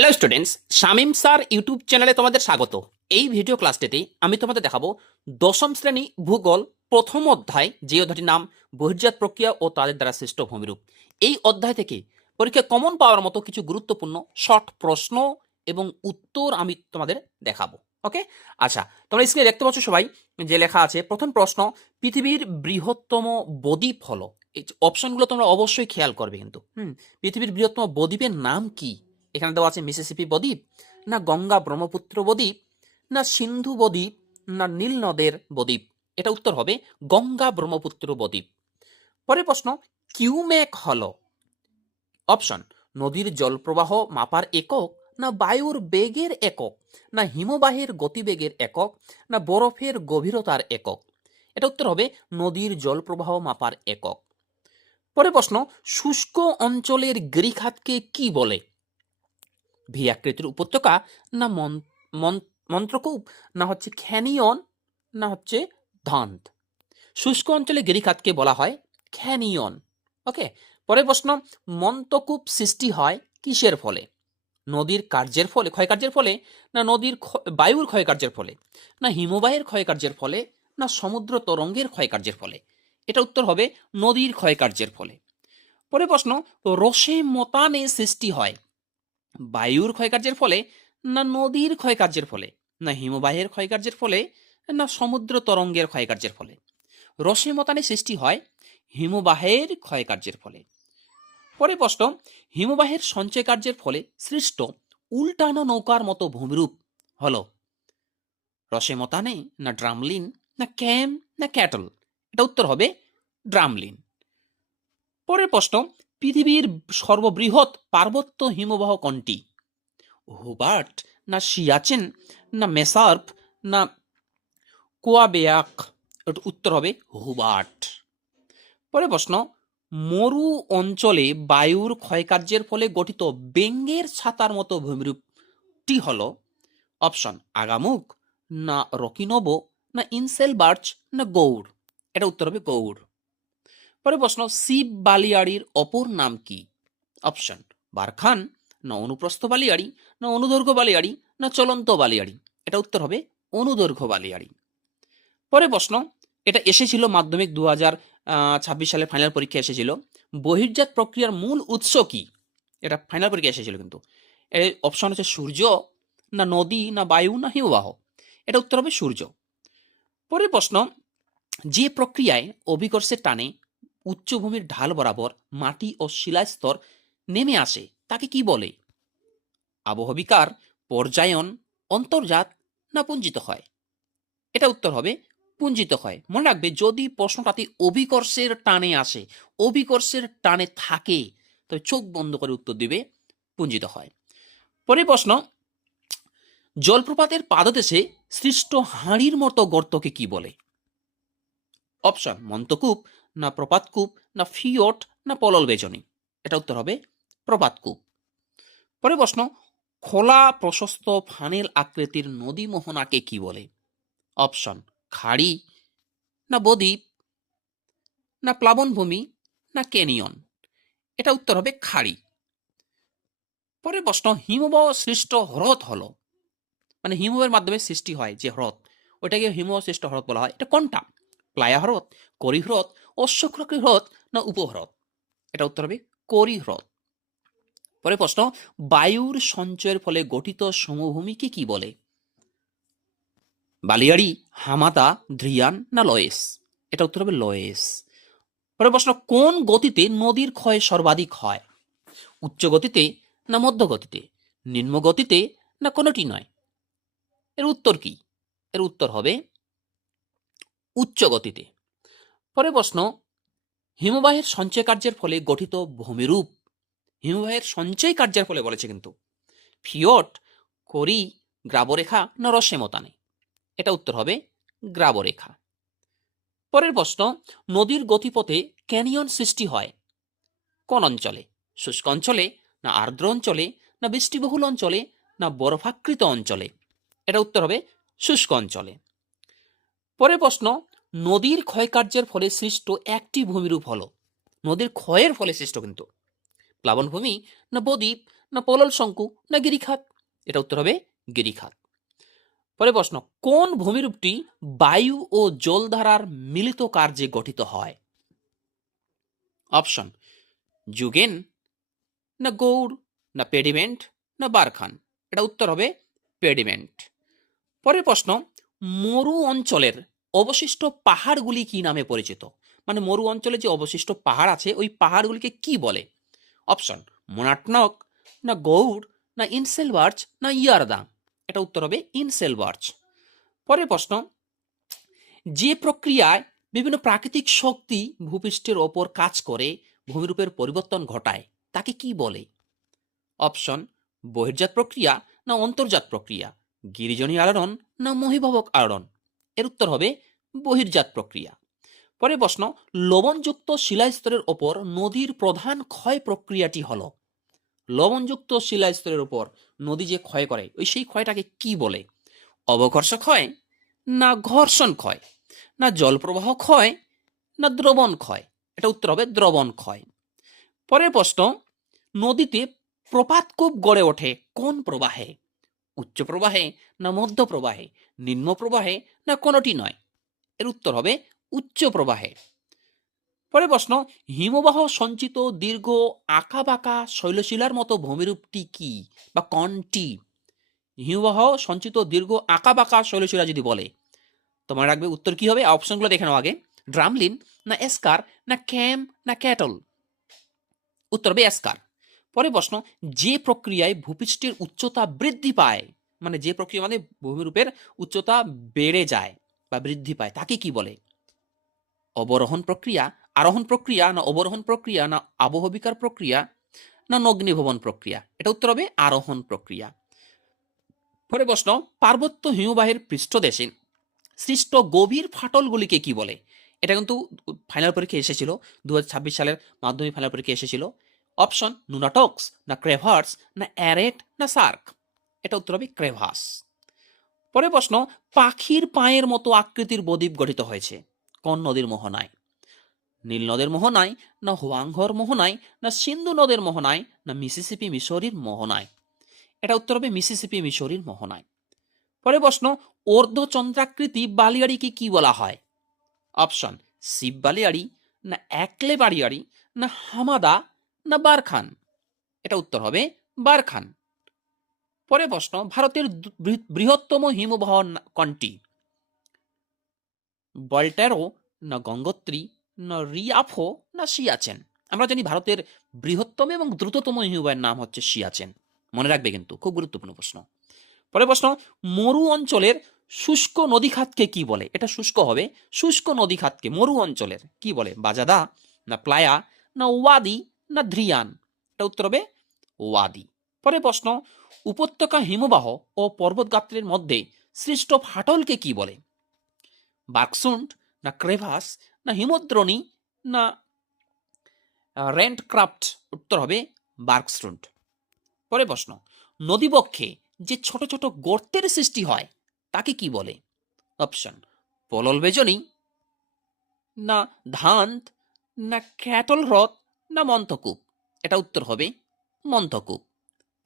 Hello students, Shamim sir YouTube চ্যানেলে তোমাদের স্বাগত। এই ভিডিও ক্লাসটিতে আমি তোমাদের দেখাবো দশম শ্রেণী ভূগোল প্রথম অধ্যায়, যে অধ্যায়টির নাম বহির্জাত প্রক্রিয়া ও তাদের দ্বারা সৃষ্ট ভূমিরূপ। এই অধ্যায় থেকে পরীক্ষায় কমন পাওয়ার মতো কিছু গুরুত্বপূর্ণ শর্ট প্রশ্ন এবং উত্তর আমি তোমাদের দেখাবো। ওকে, আচ্ছা, তোমরা স্ক্রিনে দেখতে পাচ্ছ সবাই যে লেখা আছে। প্রথম প্রশ্ন, পৃথিবীর বৃহত্তম বদ্বীপ হলো। এই অপশনগুলো তোমরা অবশ্যই খেয়াল করবে কিন্তু। পৃথিবীর বৃহত্তম বদ্বীপের নাম কি? এখানে দেওয়া আছে মিসিসিপি বদ্বীপ, না গঙ্গা ব্রহ্মপুত্র বদ্বীপ, না সিন্ধু বদ্বীপ, না নীল নদের বদ্বীপ। এটা উত্তর হবে গঙ্গা ব্রহ্মপুত্র বদ্বীপ। পরের প্রশ্ন, কিউমেক হলো। অপশন, নদীর জলপ্রবাহ মাপার একক, না বায়ুর বেগের একক, না হিমবাহের গতিবেগের একক, না বরফের গভীরতার একক। এটা উত্তর হবে নদীর জলপ্রবাহ মাপার একক। পরের প্রশ্ন, শুষ্ক অঞ্চলের গিরিখাতকে কি বলে? ভি আকৃতির উপত্যকা, না মন্ত্রকূপ, না হচ্ছে খ্যানিয়ন, না হচ্ছে ধন্দ। শুষ্ক অঞ্চলে গিরিখাতকে বলা হয় খ্যানিয়ন। ওকে, পরের প্রশ্ন, মন্তকূপ সৃষ্টি হয় কিসের ফলে? নদীর কার্যের ফলে, ক্ষয়কার্যের ফলে, না নদীর বায়ুর ক্ষয়কার্যের ফলে, না হিমবাহের ক্ষয়কার্যের ফলে, না সমুদ্র তরঙ্গের ক্ষয়কার্যের ফলে। এটা উত্তর হবে নদীর ক্ষয়কার্যের ফলে। পরের প্রশ্ন, রসে মতানে সৃষ্টি হয় বায়ুর ক্ষয়কার্যের ফলে, না নদীর ক্ষয়কার্যের ফলে, না হিমবাহের ক্ষয়কার্যের ফলে, না সমুদ্র তরঙ্গের ক্ষয়কার্যের ফলে। রশ্মি মতানি সৃষ্টি হয় হিমবাহের ক্ষয়কার্যের ফলে। পরে প্রশ্ন, হিমবাহের সঞ্চয় কার্যের ফলে সৃষ্ট উল্টানো নৌকার মতো ভূমিরূপ হলো। রসে মতানে, না ড্রামলিন, না ক্যাম, না ক্যাটল। এটা উত্তর হবে ড্রামলিন। পরের প্রশ্ন, পৃথিবীর সর্ববৃহৎ পার্বত্য হিমবাহ কোনটি? হুবার্ট, না সিয়াচেন, না মেসার্প, না কোয়াবেয়াক। উত্তর হবে হুবার্ট। পরের প্রশ্ন, মরু অঞ্চলে বায়ুর ক্ষয়কার্যের ফলে গঠিত বেঙ্গের ছাতার মতো ভূমিরূপটি হল। অপশন, আগামুখ, না রকিনবো, না ইনসেলবার্চ, না গৌড়। এটা উত্তর হবে গৌড়। পরের প্রশ্ন, শিব বালিয়াড়ির অপর নাম কি? অপশন, বারখান, না অনুপ্রস্থ বালিয়াড়ি, না অনুদৈর্ঘ্য বালিয়াড়ি, না চলন্ত বালিয়াড়ি। এটা উত্তর হবে অনুদৈর্ঘ্য বালিয়াড়ি। পরের প্রশ্ন, এটা এসেছিল মাধ্যমিক 2026 সালে ফাইনাল পরীক্ষা এসেছিল। বহির্জাত প্রক্রিয়ার মূল উৎস কি? এটা ফাইনাল পরীক্ষা এসেছিল কিন্তু। এর অপশন হচ্ছে সূর্য, না নদী, না বায়ু, না হিমবাহ। এটা উত্তর হবে সূর্য। পরের প্রশ্ন, যে প্রক্রিয়ায় অভিকর্ষের টানে উচ্চভূমির ঢাল বরাবর মাটি ও শিলাস্তর নেমে আসে তাকে কি বলে? আবহবিকার, পর্যায়ন, অন্তর্জাত, না পুঞ্জিত হয়। এটা উত্তর হবে পুঞ্জিত হয়। মনে রাখবে, যদি প্রশ্নটাতে অভিকর্ষের টানে আসে, অভিকর্ষের টানে থাকে, তবে চোখ বন্ধ করে উত্তর দিবে পুঞ্জিত হয়। পরের প্রশ্ন, জলপ্রপাতের পাদদেশে সৃষ্ট হাঁড়ির মতো গর্তকে কি বলে? অপশন, মন্তকূপ, না প্রপাতকূপ, না ফিয়ট, না পলল বেজনী। এটা উত্তর হবে প্রপাতকূপ। পরের প্রশ্ন, খোলা প্রশস্ত ফানেল আকৃতির নদী মোহনাকে কি বলে? অপশন, খাড়ি, না বদ্বীপ, না প্লাবনভূমি, না ক্যানিয়ন। এটা উত্তর হবে খাড়ি। পরের প্রশ্ন, হিমবাহ সৃষ্ট হ্রদ হলো, মানে হিমবাহের মাধ্যমে সৃষ্টি হয় যে হ্রদ, ওইটাকে হিমবাহ সৃষ্ট হ্রদ বলা হয়। এটা কোনটা? প্লায়া হ্রদ, করি হ্রদ, অশ্বক্ষুরাকী হ্রদ, না উপহ্রদ। এটা উত্তর হবে করি হ্রদ। পরের প্রশ্ন, বায়ুর সঞ্চয়ের ফলে গঠিত সমভূমিকে কি বলে? বালিয়াড়ি, হামাদা, ধ্রিয়ান, না লয়েস। এটা উত্তর হবে লয়েস। পরের প্রশ্ন, কোন গতিতে নদীর ক্ষয় সর্বাধিক হয়? উচ্চ গতিতে, না মধ্য গতিতে, নিম্ন গতিতে, না কোনোটি নয়। এর উত্তর কি? এর উত্তর হবে উচ্চ গতিতে। পরের প্রশ্ন, হিমবাহের সঞ্চয় কার্যের ফলে গঠিত ভূমিরূপ। হিমবাহের সঞ্চয় কার্যের ফলে বলেছে কিন্তু। ফিয়ট, করি, গ্রাবরেখা, না রসেমতানে। এটা উত্তর হবে গ্রাবরেখা। পরের প্রশ্ন, নদীর গতিপথে ক্যানিয়ন সৃষ্টি হয় কোন অঞ্চলে? শুষ্ক অঞ্চলে, না আর্দ্র অঞ্চলে, না বৃষ্টিবহুল অঞ্চলে, না বরফাকৃত অঞ্চলে। এটা উত্তর হবে শুষ্ক অঞ্চলে। পরের প্রশ্ন, নদীর ক্ষয়কার্যের ফলে সৃষ্ট একটি ভূমিরূপ হলো। নদীর ক্ষয়ের ফলে সৃষ্ট কিন্তু। প্লাবনভূমি, না বদ্বীপ, না পলল শঙ্কু, না গিরিখাত? এটা উত্তর হবে গিরিখাত। পরে প্রশ্ন, কোন ভূমিরূপটি বায়ু ও জলধারার মিলিত কার্যে গঠিত হয়? অপশন, যুগেন, না গৌড়, না পেডিমেন্ট, না বারখান? এটা উত্তর হবে পেডিমেন্ট। পরের প্রশ্ন, মরু অঞ্চলের অবশিষ্ট পাহাড়গুলি কি নামে পরিচিত? মানে মরু অঞ্চলে যে অবশিষ্ট পাহাড় আছে ওই পাহাড়গুলিকে কি বলে? অপশন, মোনাটনক, না গৌড়, না ইনসেলবার্চ, না ইয়ারদাং? এটা উত্তর হবে ইনসেলবার্চ। পরের প্রশ্ন, যে প্রক্রিয়ায় বিভিন্ন প্রাকৃতিক শক্তি ভূপৃষ্ঠের ওপর কাজ করে ভূমিরূপের পরিবর্তন ঘটায় তাকে কি বলে? অপশন, বহির্জাত প্রক্রিয়া, না অন্তর্জাত প্রক্রিয়া, গিরিজনী আলোড়ন, না মহিভবক আলোড়ন? এর উত্তর হবে বহির্জাত প্রক্রিয়া। পরের প্রশ্ন, লবণযুক্ত শিলাস্তরের ওপর নদীর প্রধান ক্ষয় প্রক্রিয়াটি হলো? লবণযুক্ত শিলাস্তরের উপর নদী যে ক্ষয় করে ওই সেই ক্ষয়টাকে কি বলে? অবঘর্ষ ক্ষয়, না ঘর্ষণ ক্ষয়, না জলপ্রবাহ ক্ষয়, না দ্রবণ ক্ষয়? এটা উত্তর হবে দ্রবণ ক্ষয়। পরের প্রশ্ন, নদীতে প্রপাতকূপ গড়ে ওঠে কোন প্রবাহে? উচ্চ প্রবাহে, না মধ্য প্রবাহে, নিম্ন প্রবাহে, না কোনোটি নয়? এর উত্তর হবে উচ্চ প্রবাহে। পরের প্রশ্ন, হিমবাহ সঞ্চিত দীর্ঘ আঁকাবাঁকা শৈলশিলার মতো ভূমিরূপটি কি বা কোনটি? হিমবাহ সঞ্চিত দীর্ঘ আঁকাবাঁকা শৈলশিলা যদি বলে তোমার রাখবে উত্তর কি হবে? অপশনগুলো দেখে নাও আগে। ড্রামলিন, না এসকার, না ক্যাম, না ক্যাটল? উত্তর হবে এসকার। পরের প্রশ্ন, যে প্রক্রিয়ায় ভূপৃষ্ঠের উচ্চতা বৃদ্ধি পায়, মানে যে প্রক্রিয়া মানে ভূমিরূপের উচ্চতা বেড়ে যায় বা বৃদ্ধি পায় তাকে কি বলে? অবরোহণ প্রক্রিয়া, আরোহণ প্রক্রিয়া, না অবরোহণ প্রক্রিয়া, না আবহবিকার প্রক্রিয়া, না অগ্নিভবন প্রক্রিয়া? এটা উত্তর হবে আরোহণ প্রক্রিয়া। পরে প্রশ্ন, পার্বত্য হিমবাহের পৃষ্ঠদেশে সৃষ্ট গভীর ফাটলগুলিকে কি বলে? এটা কিন্তু ফাইনাল পরীক্ষা এসেছিল, 2026 সালের মাধ্যমিক ফাইনাল পরীক্ষা এসেছিল। অপশন, নুনাটক্স, না ক্রেভার্স, না অ্যারেট, না সার্ক? এটা উত্তর হবে ক্রেভাস। পরে প্রশ্ন, পাখির পায়ের মতো আকৃতির বদ্বীপ গঠিত হয়েছে কোন নদীর মোহনায়? নীল নদের মোহনায়, না হুয়াংহর মোহনায়, না সিন্ধু নদের মোহনায়, না মিসিসিপি মিশরীর মোহনায়? এটা উত্তর হবে মিসিসিপি মিশরীর মোহনায়। পরে প্রশ্ন, অর্ধচন্দ্রাকৃতি বালিয়াড়িকে কি বলা হয়? অপশন, শিব বালিয়াড়ি, না একলে বালিয়াড়ি, না হামাদা, না বারখান? এটা উত্তর হবে বারখান। পরে প্রশ্ন, ভারতের বৃহত্তম হিমবাহ কোনটি? বল্টেরো, না গঙ্গোত্রী, না রিয়াফো, না সিয়াচেন? আমরা জানি ভারতের বৃহত্তম এবং দ্রুততম হিমবাহের নাম হচ্ছে সিয়াচেন, মনে রাখবে কিন্তু, খুব গুরুত্বপূর্ণ প্রশ্ন। পরে প্রশ্ন, মরু অঞ্চলের শুষ্ক নদীখাতকে কি বলে? এটা শুষ্ক হবে, শুষ্ক নদীখাতকে মরু অঞ্চলের কি বলে? বাজাদা, না প্লায়া, না ওয়াদি, না ধ্রিয়ান? এটা উত্তর হবে ওয়াদি। পরে প্রশ্ন, উপত্যকা হিমবাহ ও পর্বতগাত্রের মধ্যে সৃষ্ট ফাটলকে কি বলে? বার্কসুন্ড, না ক্রেভাস, না হিমদ্রোণী, না রেন্টক্রাফট? উত্তর হবে বার্কস্টুন্ড। পরে প্রশ্ন, নদীবক্ষে যে ছোট ছোট গর্তের সৃষ্টি হয় তাকে কি বলে? অপশন, পলল বেজনী, না ধান্ত, না ক্যাটল হ্রদ, না মন্থকূপ? এটা উত্তর হবে মন্থকূপ।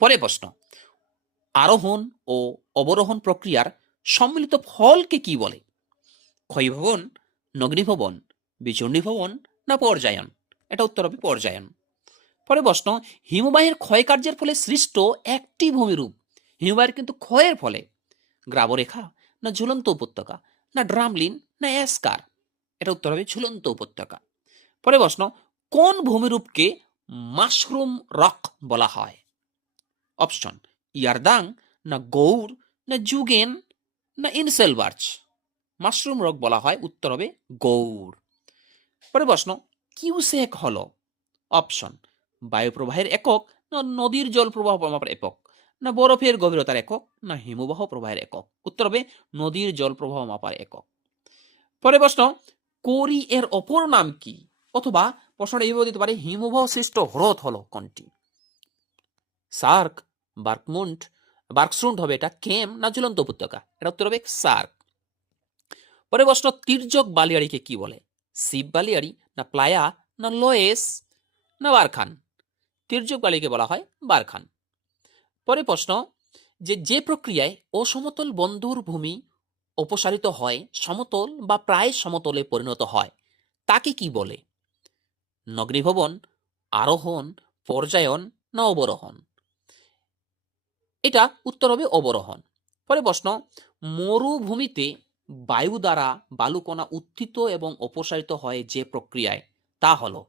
পরে প্রশ্ন, আরোহণ ও অবরোহণ প্রক্রিয়ার সম্মিলিত ফলকে কি বলে? ক্ষয়ভবন, নগ্নিভবন, বিচূর্ণীভবন, না পর্যায়ন? এটা উত্তর হবে পর্যায়ন। পরে প্রশ্ন, হিমবাহের ক্ষয়কার্যের ফলে সৃষ্ট একটি ভূমিরূপ, হিমবাহের কিন্তু ক্ষয়ের ফলে, গ্রাবরেখা, না ঝুলন্ত উপত্যকা, না ড্রামলিন, না এসকার? এটা উত্তর হবে ঝুলন্ত উপত্যকা। পরে প্রশ্ন, কোন ভূমিরূপকে মাশরুম রক বলা হয়? অপশন, ইয়ারদাং, না গৌড়, না যুগেন, না ইনসেলবার্চ? মাশরুম রক বলা হয়, উত্তর হবে গৌড়। পরে প্রশ্ন, কিউসেক হলো? অপশন, বায়ুপ্রবাহের একক, না নদীর জল প্রবাহ মাপার একক, না বরফের গভীরতার একক, না হিমবাহ প্রবাহের একক? উত্তর হবে নদীর জল প্রবাহ মাপার একক। পরে প্রশ্ন, কোরি এর অপর নাম কি? অথবা প্রশ্নটা এইভাবে দিতে পারে, হিমবাহ সৃষ্ট হ্রদ হলো কোনটি? সার্ক, বার্কমুন্ড, বার্কসুন্ড হবে এটা, কেম, না ঝুলন্ত উপত্যকা? এটা উত্তর হবে সার্ক। পরে প্রশ্ন, তির্যক বালিয়াড়িকে কি বলে? শিব বালিয়াড়ি, না প্লায়া, না লোয়েস, না বারখান? তির্যক বালিকে বলা হয় বারখান। পরের প্রশ্ন, যে প্রক্রিয়ায় অসমতল বন্ধুর ভূমি অপসারিত হয় সমতল বা প্রায় সমতলে পরিণত হয় তাকে কি বলে? নগ্নীভবন, আরোহণ, পর্যায়ন না অবরোহণ? এটা উত্তর হবে অবরোহণ। পরের প্রশ্ন, মরুভূমিতে বায়ু দ্বারা বালুকণা উত্থিত এবং অপসারিত হয় যে প্রক্রিয়ায় তা হলো?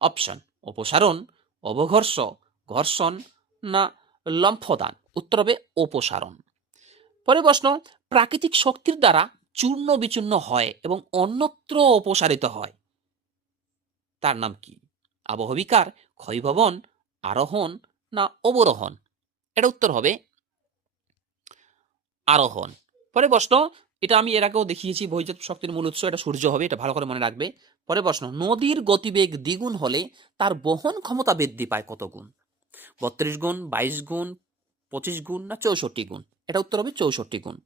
অপশন, অপসারণ, অবঘর্ষ, ঘর্ষণ না লম্ফদান? উত্তর হবে অপসারণ। পরের প্রশ্ন, প্রাকৃতিক শক্তির দ্বারা চূর্ণ বিচূর্ণ হয় এবং অন্যত্র অপসারিত হয় তার নাম কি? আবহবিকার, ক্ষয়ভবন, আরোহণ না অবরোহণ? এটা উত্তর হবে আরোহণ। পরে প্রশ্ন, এটা আমি এর আগেও দেখিয়েছি, বহির্জাত শক্তির মূল উৎস এটা সূর্য হবে, এটা ভালো করে মনে রাখবে। পরে প্রশ্ন, নদীর গতিবেগ দ্বিগুণ হলে তার বহন ক্ষমতা বৃদ্ধি পায় কত গুণ? 32 গুণ, 22 গুণ, 25 গুণ না 64 গুণ? এটা উত্তর হবে 64 গুণ।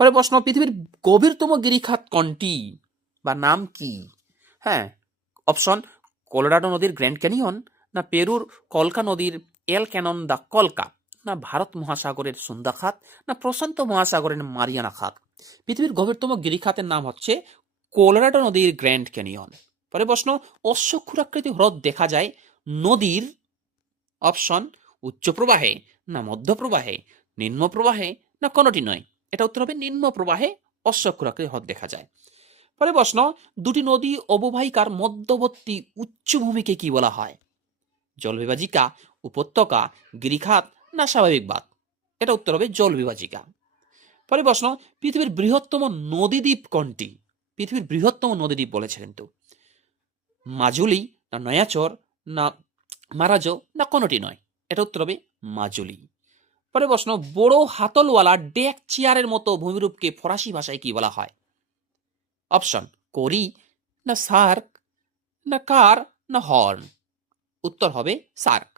পরে প্রশ্ন, পৃথিবীর গভীরতম গিরিখাত কোনটি বা নাম কি? হ্যাঁ, অপশন, কলোরাডো নদীর গ্র্যান্ড ক্যানিয়ন না পেরুর কলকা নদীর এল ক্যানন দা কলকা না ভারত মহাসাগরের সুন্দা খাত না প্রশান্ত মহাসাগরের মারিয়ানা খাত? পৃথিবীর গভীরতম গিরিখাতের নাম হচ্ছে কলোরাডো নদীর গ্র্যান্ড ক্যানিয়ন। পরে প্রশ্ন, অশ্বক্ষুরাকৃতি হ্রদ দেখা যায় নদীর অপশন উচ্চ প্রবাহে না মধ্য প্রবাহে, নিম্ন প্রবাহে না কোনটি নয়? এটা উত্তর হবে নিম্ন প্রবাহে অশ্বক্ষুরাকৃতি হ্রদ দেখা যায়। পরে প্রশ্ন, দুটি নদী অববাহিকার মধ্যবর্তী উচ্চভূমিকে কি বলা হয়? জলবিভাজিকা, উপত্যকা, গিরিখাত না স্বাভাবিক বাঁধ? এটা উত্তর হবে জলবিভাজিকা। পরে প্রশ্ন, পৃথিবীর বৃহত্তম নদীদ্বীপ কোনটি? পৃথিবীর বৃহত্তম নদীদ্বীপ বলেছে কিন্তু, মাজুলি না নয়াচর না মারাজো না কোনটি নয়? এটা উত্তর হবে মাজুলি। পরে প্রশ্ন, বড় হাতলওয়ালা ডেক চেয়ারের মতো ভূমিরূপকে ফরাসি ভাষায় কি বলা হয়? অপশন, করি না সার্ক না কার না হর্ন? উত্তর হবে সার্ক।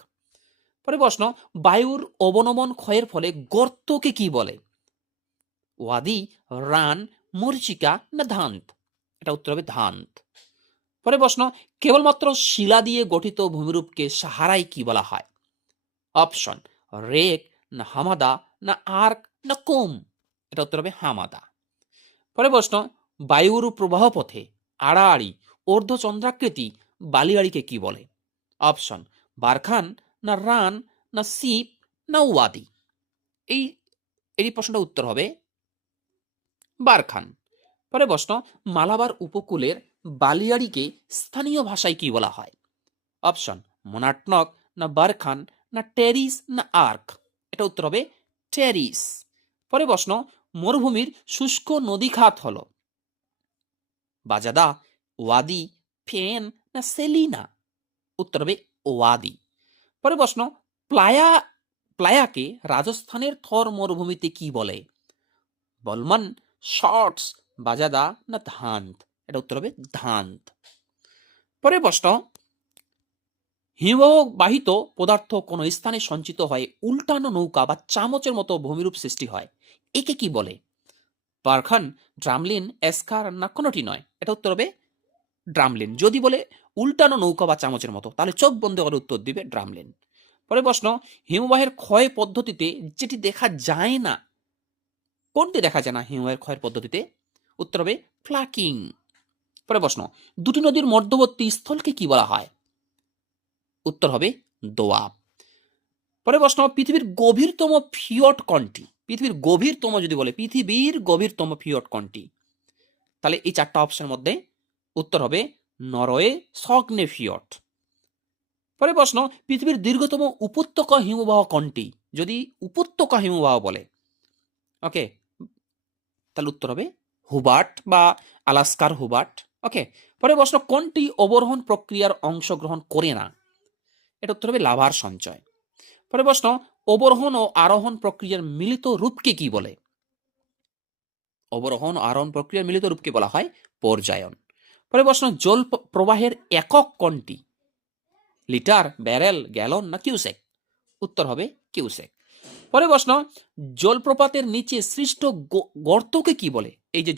পরে প্রশ্ন, বায়ুর অবনমন ক্ষয়ের ফলে গর্তকে কি বলে? ওয়াদি, রান, মরিচিকা না ধান্ত? এটা উত্তর হবে ধান্ত। পরে প্রশ্ন, কেবলমাত্র শিলা দিয়ে গঠিত ভূমিরূপকে সাহারায় কি বলা হয়? অপশন, রেক না হামাদা না আর্ক না কোম? এটা উত্তর হবে হামাদা। পরে প্রশ্ন, বায়ুর প্রবাহ পথে আড়াআড়ি অর্ধচন্দ্রাকৃতি বালিয়াড়িকে কি বলে? অপশন, বারখান না রান না সিপ না ওয়াদি? এই প্রশ্নটা উত্তর হবে বারখান। পরে প্রশ্ন, মালাবার উপকূলের বালিয়াড়িকে স্থানীয় ভাষায় কি বলা হয়? অপশন, মোনাটনক না বারখান না টেরিস না আর্ক? এটা উত্তর হবে টেরিস। পরে প্রশ্ন, মরুভূমির শুষ্ক নদী খাত হলো বাজাদা, ওয়াদি, ফেন না সেলিনা? উত্তর হবে ওয়াদি। পরে প্রশ্ন, প্লায়া প্লায়াকে রাজস্থানের থর মরুভূমিতে কি বলে? বলমন, শর্টস, বাজাদা না ধান্ত? এটা উত্তর হবে ধান্ত। পরের প্রশ্ন, হিমবাহিত পদার্থ কোন স্থানে সঞ্চিত হয় উল্টানো নৌকা বা চামচের মতো ভূমিরূপ সৃষ্টি হয় একে কি বলে? পারখান, ড্রামলিন, এসকার না কোনটি নয়? এটা উত্তর হবে ড্রামলিন। যদি বলে উল্টানো নৌকা বা চামচের মতো তাহলে চোখ বন্ধ করে উত্তর দিবে ড্রামলিন। পরের প্রশ্ন, হিমবাহের ক্ষয় পদ্ধতিতে যেটি দেখা যায় না কোনটি দেখা যায় না হিমবাহের ক্ষয়ের পদ্ধতিতে? উত্তর হবে ফ্লাকিং। পরে প্রশ্ন, দুটি নদীর মধ্যবর্তী স্থলকে কি বলা হয়? উত্তর হবে দোয়াব। পরে প্রশ্ন, পৃথিবীর গভীরতম ফিয়ট কোনটি? পৃথিবীর গভীরতম যদি বলে পৃথিবীর গভীরতম ফিয়ট কোনটি, তাহলে এই চারটা অপশনের মধ্যে উত্তর হবে নরওয়ে সগ্নে ফিয়ট। পরে প্রশ্ন, পৃথিবীর দীর্ঘতম উপত্যকা হিমবাহ কোনটি? যদি উপত্যকা হিমবাহ বলে ওকে, তাহলে উত্তর হবে হুবার্ট বা আলাস্কার হুবার্ট। ওকে। পরে প্রশ্ন, কোনটি অবরোহণ প্রক্রিয়ার অংশগ্রহণ করে না? এটা উত্তর হবে লাভার সঞ্চয়। পরে প্রশ্ন, অবরোহণ ও আরোহণ প্রক্রিয়ার মিলিত রূপকে কি বলে? অবরোহণ ও আরোহণ প্রক্রিয়ার মিলিত রূপকে বলা হয় পর্যায়ন। পরে প্রশ্ন, জল প্রবাহের একক কোনটি? লিটার, ব্যারেল, গ্যালন না কিউসেক? উত্তর হবে কিউসেক। পরে প্রশ্ন, জলপ্রপাতের নিচে সৃষ্ট গর্তকে কি বলে? এই যে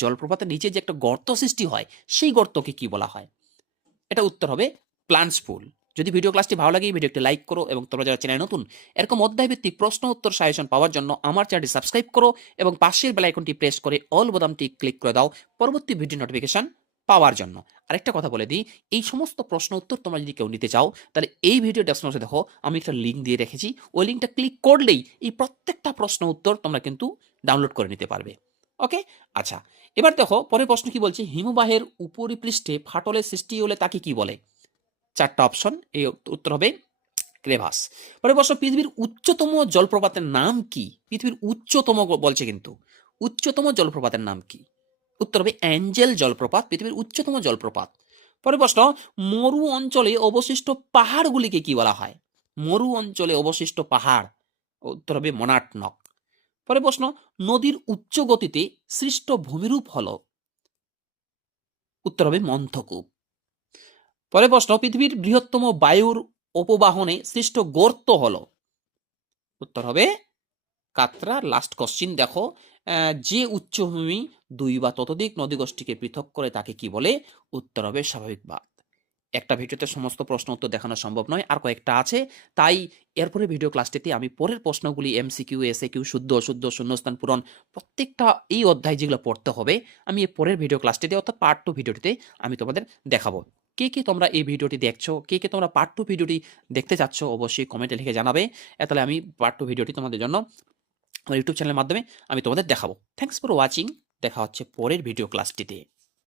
জলপ্রপাতের নিচে যে একটা গর্ত সৃষ্টি হয় সেই গর্তকে কি বলা হয়? এটা উত্তর হবে প্লান্টস পুল। যদি ভিডিও ক্লাসটি ভালো লাগে ভিডিওটি লাইক করো এবং তোমরা যারা চ্যানেল নতুন এরকম অধ্যায়ভিত্তিক প্রশ্ন উত্তর সাজেশন পাওয়ার জন্য আমার চ্যানেলটি সাবস্ক্রাইব করো এবং পাশের বেল আইকনটি প্রেস করে অল বোতামটি ক্লিক করে দাও পরবর্তী ভিডিও নোটিফিকেশন পাওয়ার জন্য। আরেকটা কথা বলে দিই, এই সমস্ত প্রশ্ন উত্তর তোমরা যদি কেউ নিতে চাও তাহলে এই ভিডিও ডেসক্রিপশনে দেখো আমি একটা লিঙ্ক দিয়ে রেখেছি, ওই লিঙ্কটা ক্লিক করলেই এই প্রত্যেকটা প্রশ্ন উত্তর তোমরা কিন্তু ডাউনলোড করে নিতে পারবে। ওকে, আচ্ছা এবার দেখো পরের প্রশ্ন কি বলছে, হিমবাহের উপরিপৃষ্ঠে ফাটলের সৃষ্টি হলে তাকে কি বলে? চারটা অপশন, এই উত্তর হবে ক্রেভাস। পরের প্রশ্ন, পৃথিবীর উচ্চতম জলপ্রপাতের নাম কি? পৃথিবীর উচ্চতম বলছে কিন্তু, উচ্চতম জলপ্রপাতের নাম কি? উত্তর হবে অ্যাঞ্জেল জলপ্রপাত, পৃথিবীর উচ্চতম জলপ্রপাত। পরের প্রশ্ন, মরু অঞ্চলে অবশিষ্ট পাহাড়গুলিকে কি বলা হয়? মরু অঞ্চলে অবশিষ্ট পাহাড়, উত্তর হবে মোনাটনক। পরের প্রশ্ন, নদীর উচ্চ গতিতে সৃষ্ট ভূমিরূপ হলো? উত্তর হবে মন্থকূপ। পরের প্রশ্ন, পৃথিবীর বৃহত্তম বায়ুর অপবাহনে সৃষ্ট গর্ত হলো? উত্তর হবে কাতরা। লাস্ট কোশ্চিন দেখো, যে উচ্চভূমি দুই বা ততোধিক নদীগোষ্ঠীকে পৃথক করে তাকে কি বলে? উত্তর হবে স্বাভাবিক বাঁধ। একটা ভিডিওতে সমস্ত প্রশ্ন উত্তর দেখানো সম্ভব নয়, আর কয়েকটা আছে, তাই এরপরে ভিডিও ক্লাসটিতে আমি পরের প্রশ্নগুলি এমসিকিউ, এসএকিউ, শুদ্ধ অশুদ্ধ, শূন্যস্থান পূরণ, প্রত্যেকটা এই অধ্যায় যেগুলো পড়তে হবে আমি এই পরের ভিডিও ক্লাসটিতে অর্থাৎ পার্ট 2 ভিডিওটিতে আমি তোমাদের দেখাবো। কে কে তোমরা এই ভিডিওটি দেখছো, কে কে তোমরা পার্ট 2 ভিডিওটি দেখতে চাচ্ছ অবশ্যই কমেন্টে লিখে জানাবে, তাহলে আমি পার্ট 2 ভিডিওটি তোমাদের জন্য আমার ইউটিউব চ্যানেলের মাধ্যমে আমি তোমাদের দেখাবো। থ্যাঙ্কস ফর ওয়াচিং, দেখা হচ্ছে পরের ভিডিও ক্লাসটিতে।